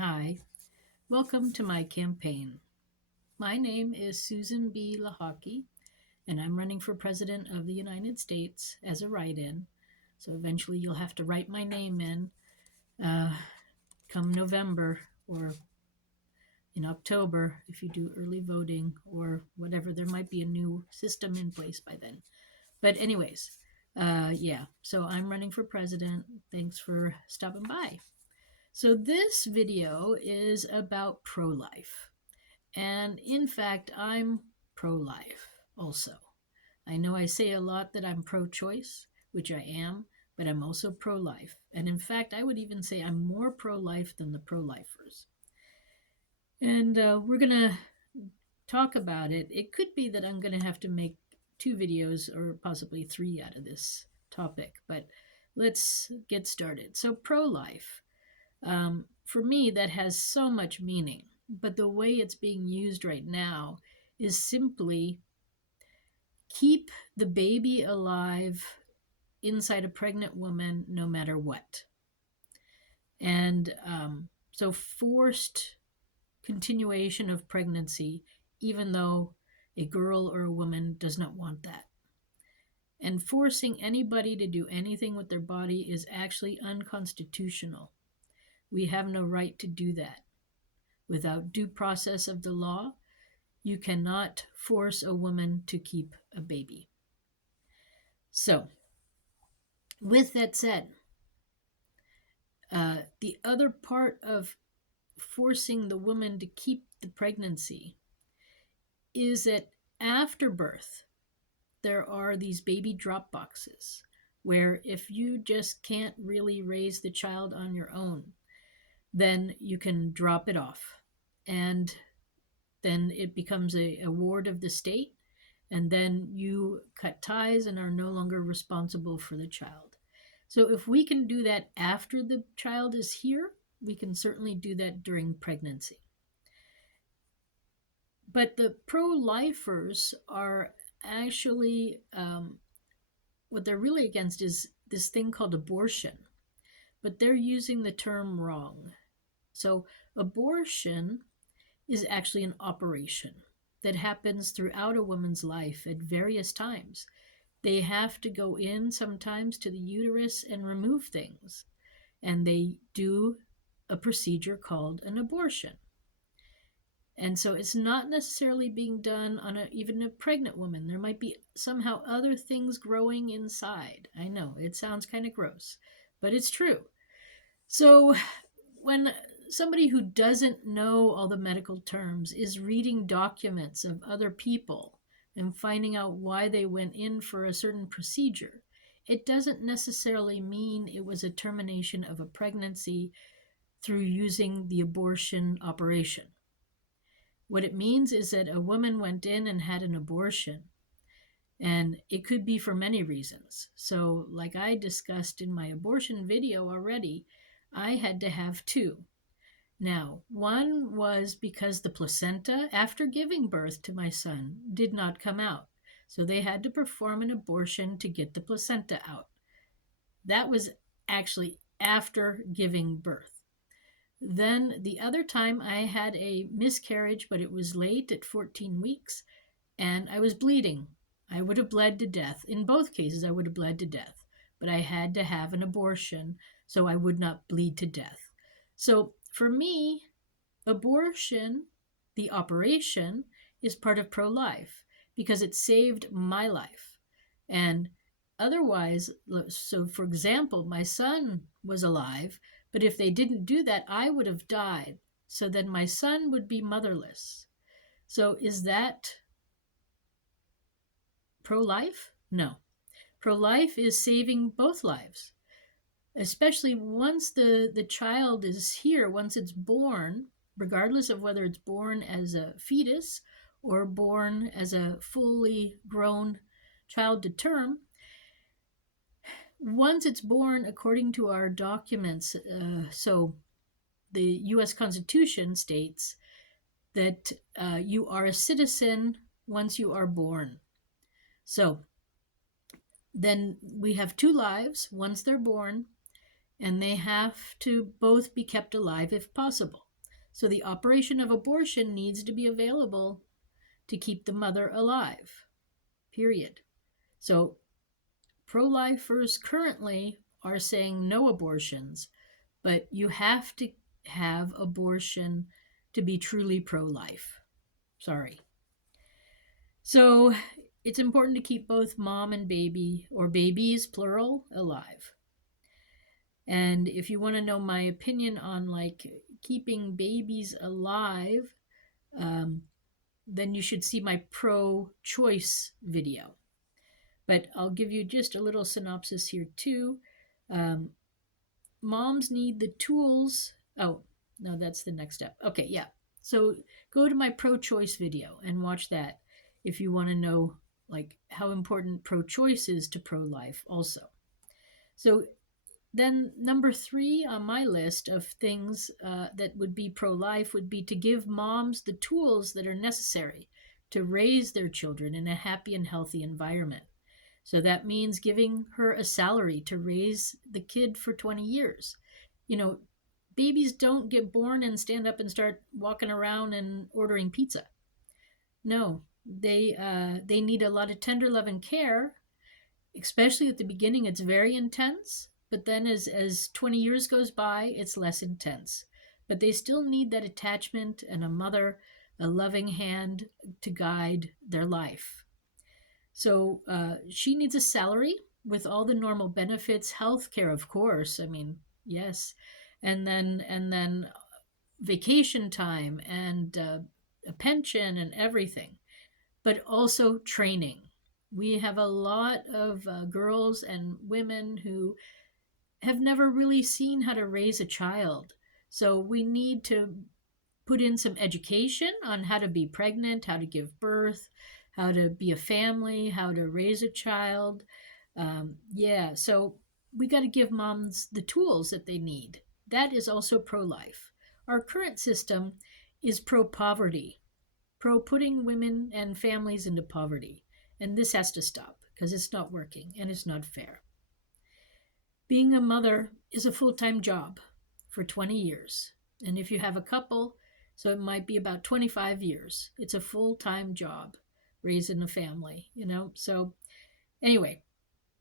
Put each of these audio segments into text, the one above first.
Hi, welcome to my campaign. My name is Susan B Lochocki, and I'm running for President of the United States as a write-in. So eventually you'll have to write my name in uh, come November or in October if you do early voting or whatever. There might be a new system in place by then. But anyways, so I'm running for president. Thanks for stopping by. So this video is about pro-life. And in fact, I'm pro-life also. I know I say a lot that I'm pro-choice, which I am, but I'm also pro-life. And in fact, I would even say I'm more pro-life than the pro-lifers. And we're going to talk about it. It could be that I'm going to have to make 2 videos or possibly 3 out of this topic, but let's get started. So pro-life, for me, that has so much meaning, but the way it's being used right now is simply keep the baby alive inside a pregnant woman no matter what. And so forced continuation of pregnancy, even though a girl or a woman does not want that. And forcing anybody to do anything with their body is actually unconstitutional. We have no right to do that. Without due process of the law, you cannot force a woman to keep a baby. So, with that said, the other part of forcing the woman to keep the pregnancy is that after birth, there are these baby drop boxes where if you just can't really raise the child on your own, then you can drop it off. And then it becomes a ward of the state, and then you cut ties and are no longer responsible for the child. So if we can do that after the child is here, we can certainly do that during pregnancy. But the pro-lifers are actually, what they're really against is this thing called abortion, but they're using the term wrong. So abortion is actually an operation that happens throughout a woman's life at various times. They have to go in sometimes to the uterus and remove things, and they do a procedure called an abortion. And so it's not necessarily being done on even a pregnant woman. There might be somehow other things growing inside. I know, it sounds kind of gross, but it's true. So when somebody who doesn't know all the medical terms is reading documents of other people and finding out why they went in for a certain procedure, it doesn't necessarily mean it was a termination of a pregnancy through using the abortion operation. What it means is that a woman went in and had an abortion, and it could be for many reasons. So like I discussed in my abortion video already, I had to have 2. Now, one was because the placenta, after giving birth to my son, did not come out. So they had to perform an abortion to get the placenta out. That was actually after giving birth. Then the other time I had a miscarriage, but it was late at 14 weeks, and I was bleeding. I would have bled to death. In both cases, I would have bled to death, but I had to have an abortion so I would not bleed to death. So for me, abortion, the operation, is part of pro-life because it saved my life. And otherwise, so for example, my son was alive, but if they didn't do that, I would have died. So then my son would be motherless. So is that pro-life? No. Pro-life is saving both lives, especially once the child is here, once it's born, regardless of whether it's born as a fetus or born as a fully grown child to term. Once it's born, according to our documents, so the U.S. Constitution states that you are a citizen once you are born. So then we have 2 lives once they're born, and they have to both be kept alive if possible. So the operation of abortion needs to be available to keep the mother alive, period. So pro-lifers currently are saying no abortions, but you have to have abortion to be truly pro-life. Sorry. So it's important to keep both mom and baby, or babies plural, alive. And if you want to know my opinion on like keeping babies alive, then you should see my pro-choice video. But I'll give you just a little synopsis here too. Um, Moms need the tools. Oh, no, that's the next step. Okay, yeah. So go to my pro-choice video and watch that if you want to know like how important pro-choice is to pro-life also. So then number 3 on my list of things that would be pro-life would be to give moms the tools that are necessary to raise their children in a happy and healthy environment. So that means giving her a salary to raise the kid for 20 years. You know, babies don't get born and stand up and start walking around and ordering pizza. No, they need a lot of tender love and care, especially at the beginning. It's very intense, but then as 20 years goes by, it's less intense. But they still need that attachment and a mother, a loving hand to guide their life. So she needs a salary with all the normal benefits, health care, of course. I mean, yes, and then vacation time and a pension and everything, but also training. We have a lot of girls and women who have never really seen how to raise a child. So we need to put in some education on how to be pregnant, how to give birth, how to be a family, how to raise a child. So we got to give moms the tools that they need. That is also pro-life. Our current system is pro-poverty, pro-putting women and families into poverty. And this has to stop because it's not working and it's not fair. Being a mother is a full-time job for 20 years. And if you have a couple, so it might be about 25 years. It's a full-time job raising a family, you know. So anyway,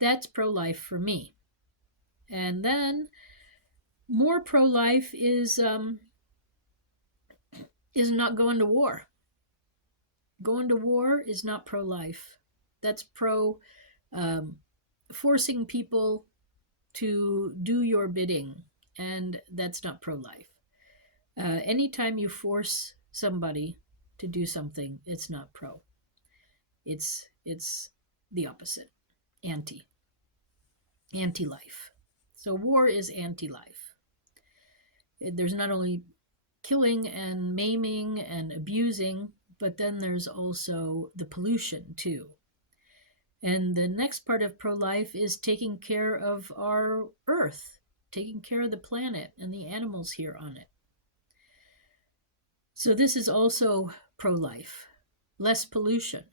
that's pro-life for me. And then more pro-life is not going to war. Going to war is not pro-life. That's pro forcing people to do your bidding, and that's not pro-life. Anytime you force somebody to do something, it's not pro. It's the opposite, anti-life. So war is anti-life. There's not only killing and maiming and abusing, but then there's also the pollution too. And the next part of pro-life is taking care of our earth, taking care of the planet and the animals here on it. So this is also pro-life, less pollution.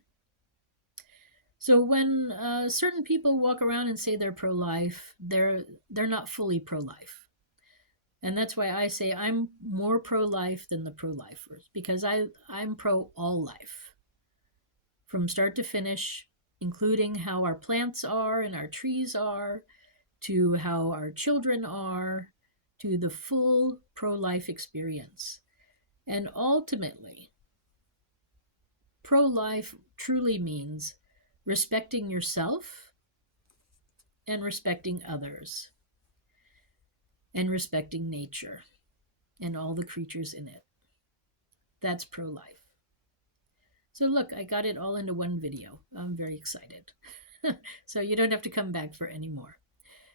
So when certain people walk around and say they're pro-life, they're not fully pro-life. And that's why I say I'm more pro-life than the pro-lifers, because I'm pro all life, from start to finish, including how our plants are and our trees are, to how our children are, to the full pro-life experience. And ultimately, pro-life truly means respecting yourself and respecting others and respecting nature and all the creatures in it. That's pro-life. So look, I got it all into one video. I'm very excited. So you don't have to come back for any more.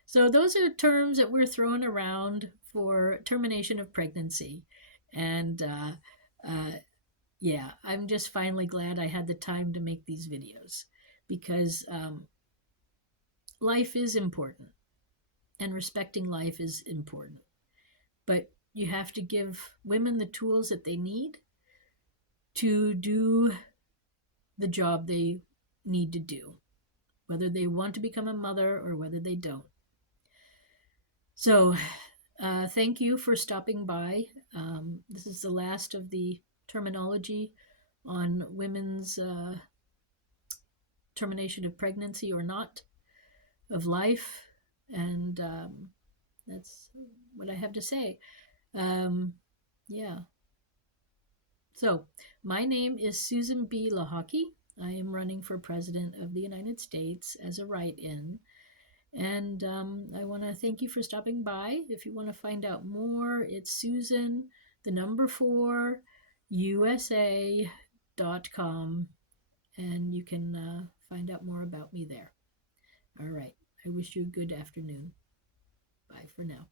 So those are terms that we're throwing around for termination of pregnancy. And yeah, I'm just finally glad I had the time to make these videos, because life is important and respecting life is important. But you have to give women the tools that they need to do the job they need to do, whether they want to become a mother or whether they don't. So Thank you for stopping by. This is the last of the terminology on women's termination of pregnancy or not, of life, and that's what I have to say. Um, yeah. So, my name is Susan B Lochocki. I am running for President of the United States as a write in. And I want to thank you for stopping by. If you want to find out more, it's Susan, the number 4, USA.com, and you can find out more about me there. All right. I wish you a good afternoon. Bye for now.